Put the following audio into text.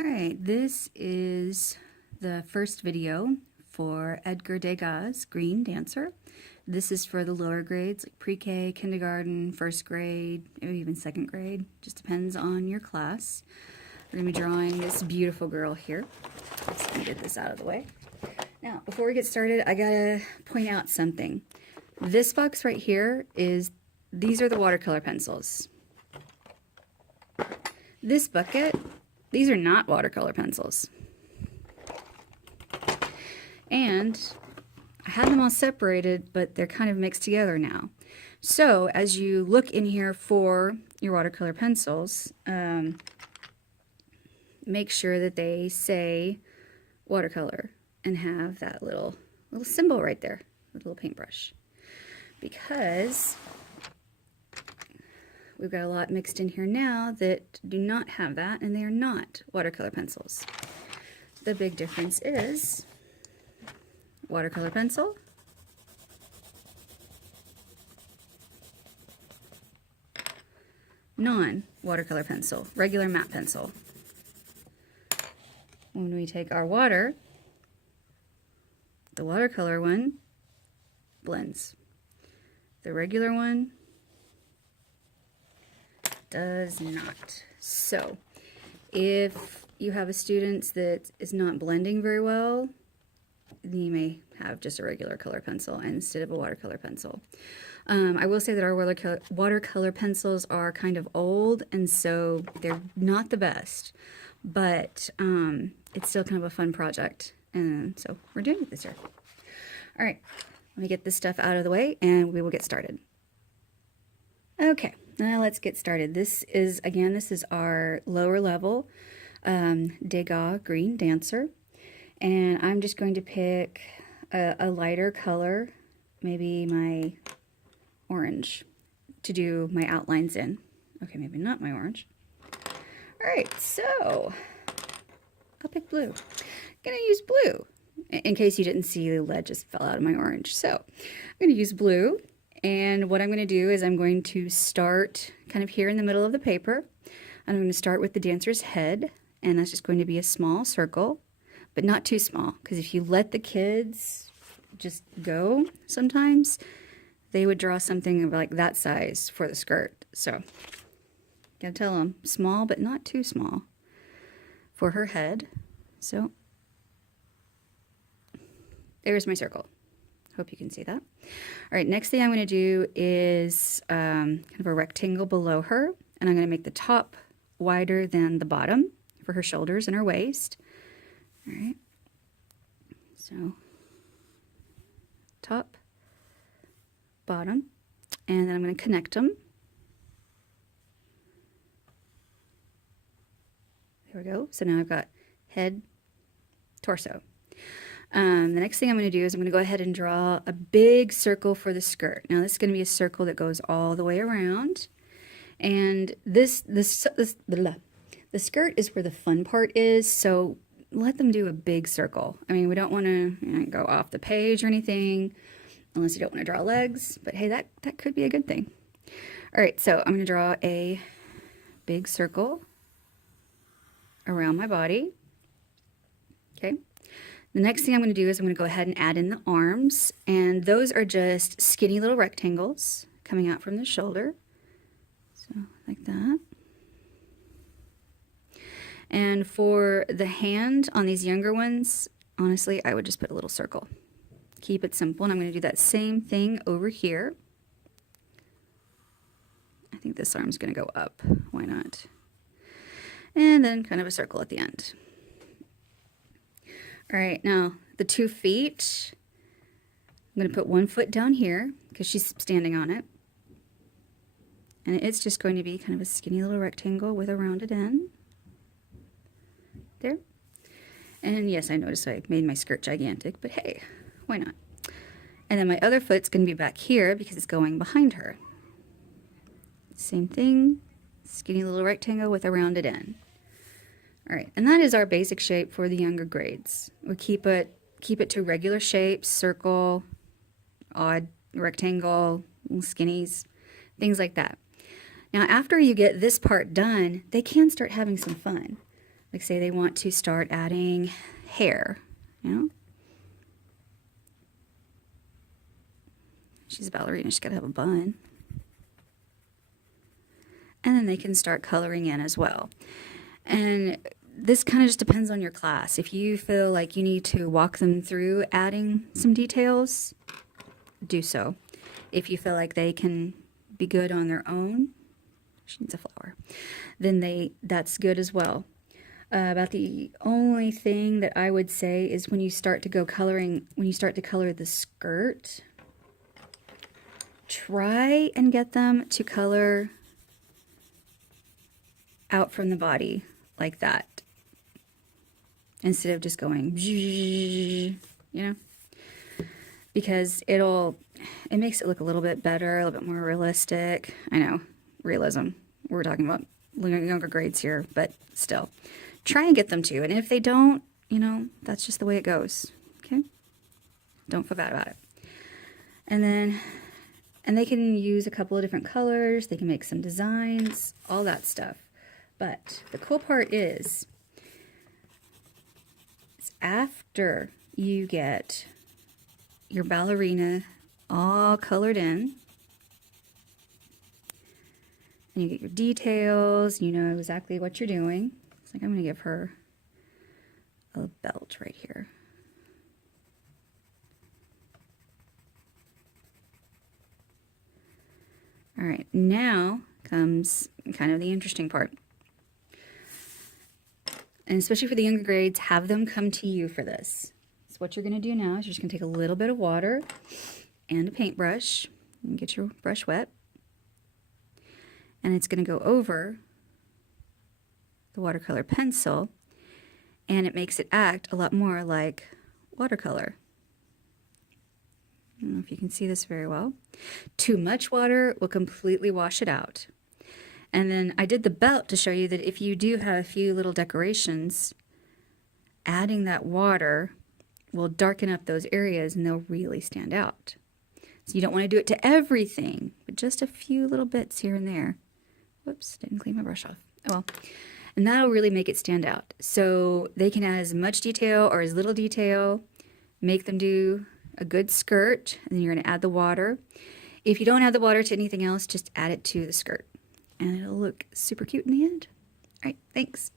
Alright, this is the first video for Edgar Degas, Green Dancer. This is for the lower grades, like pre-K, kindergarten, first grade, or even second grade. Just depends on your class. We're going to be drawing this beautiful girl here. Let's get this out of the way. Now, before we get started, I gotta point out something. This box right here these are the watercolor pencils. This bucket, these are not watercolor pencils. And I had them all separated, but they're kind of mixed together now. So as you look in here for your watercolor pencils, make sure that they say watercolor and have that little symbol right there, the little paintbrush. Because we've got a lot mixed in here now that do not have that, and they are not watercolor pencils. The big difference is watercolor pencil, non-watercolor pencil, regular matte pencil. When we take our water, the watercolor one blends. The regular one does not. So if you have a student that is not blending very well, you may have just a regular color pencil instead of a watercolor pencil. I will say that our watercolor pencils are kind of old, and so they're not the best, but it's still kind of a fun project, and so we're doing it this year. All right, let me get this stuff out of the way and we will get started. Okay, now let's get started. This is our lower level Degas Green Dancer, and I'm just going to pick a lighter color, maybe my orange, to do my outlines in. Okay, maybe not my orange. All right, so I'll pick blue. I'm gonna use blue in case you didn't see the lead just fell out of my orange. So I'm gonna use blue, and what I'm gonna do is I'm going to start kind of here in the middle of the paper. I'm going to start with the dancer's head, and that's just going to be a small circle, but not too small, because if you let the kids just go sometimes, they would draw something like that size for the skirt. So gotta tell them small, but not too small for her head. So there's my circle. Hope you can see that. All right, next thing I'm going to do is kind of a rectangle below her, and I'm going to make the top wider than the bottom for her shoulders and her waist. All right, so top, bottom, and then I'm going to connect them. There we go. So now I've got head, torso. The next thing I'm going to do is I'm going to go ahead and draw a big circle for the skirt. Now this is going to be a circle that goes all the way around, and the skirt is where the fun part is, so let them do a big circle. I mean, we don't want to go off the page or anything unless you don't want to draw legs, but hey, that could be a good thing. All right, so I'm going to draw a big circle around my body. Okay. The next thing I'm going to do is I'm going to go ahead and add in the arms, and those are just skinny little rectangles coming out from the shoulder. So like that. And for the hand on these younger ones, honestly, I would just put a little circle. Keep it simple, and I'm going to do that same thing over here. I think this arm's going to go up. Why not? And then kind of a circle at the end. All right, now the 2 feet, I'm going to put 1 foot down here because she's standing on it. And it's just going to be kind of a skinny little rectangle with a rounded end. There. And yes, I noticed I made my skirt gigantic, but hey, why not? And then my other foot's going to be back here because it's going behind her. Same thing, skinny little rectangle with a rounded end. All right, and that is our basic shape for the younger grades. We'll keep it to regular shapes, circle, odd rectangle, little skinnies, things like that. Now, after you get this part done, they can start having some fun. Like say they want to start adding hair, you know? She's a ballerina, she's gotta have a bun. And then they can start coloring in as well. And this kind of just depends on your class. If you feel like you need to walk them through adding some details, do so. If you feel like they can be good on their own, she needs a flower, then that's good as well. About the only thing that I would say is when you start to go coloring, when you start to color the skirt, try and get them to color out from the body like that, instead of just going, you know, because it makes it look a little bit better, a little bit more realistic. I know, realism. We're talking about younger grades here, but still, try and get them to. And if they don't, you know, that's just the way it goes. Okay, don't feel bad about it. And they can use a couple of different colors. They can make some designs, all that stuff. But the cool part is after you get your ballerina all colored in, and you get your details, you know exactly what you're doing. It's like I'm going to give her a belt right here. All right, now comes kind of the interesting part. And especially for the younger grades, have them come to you for this. So what you're going to do now is you're just going to take a little bit of water and a paintbrush and get your brush wet. And it's going to go over the watercolor pencil, and it makes it act a lot more like watercolor. I don't know if you can see this very well. Too much water will completely wash it out. And then I did the belt to show you that if you do have a few little decorations, adding that water will darken up those areas and they'll really stand out. So you don't want to do it to everything, but just a few little bits here and there. Whoops, didn't clean my brush off. Oh well. And that'll really make it stand out. So they can add as much detail or as little detail, make them do a good skirt, and then you're going to add the water. If you don't add the water to anything else, just add it to the skirt. And it'll look super cute in the end. All right, thanks.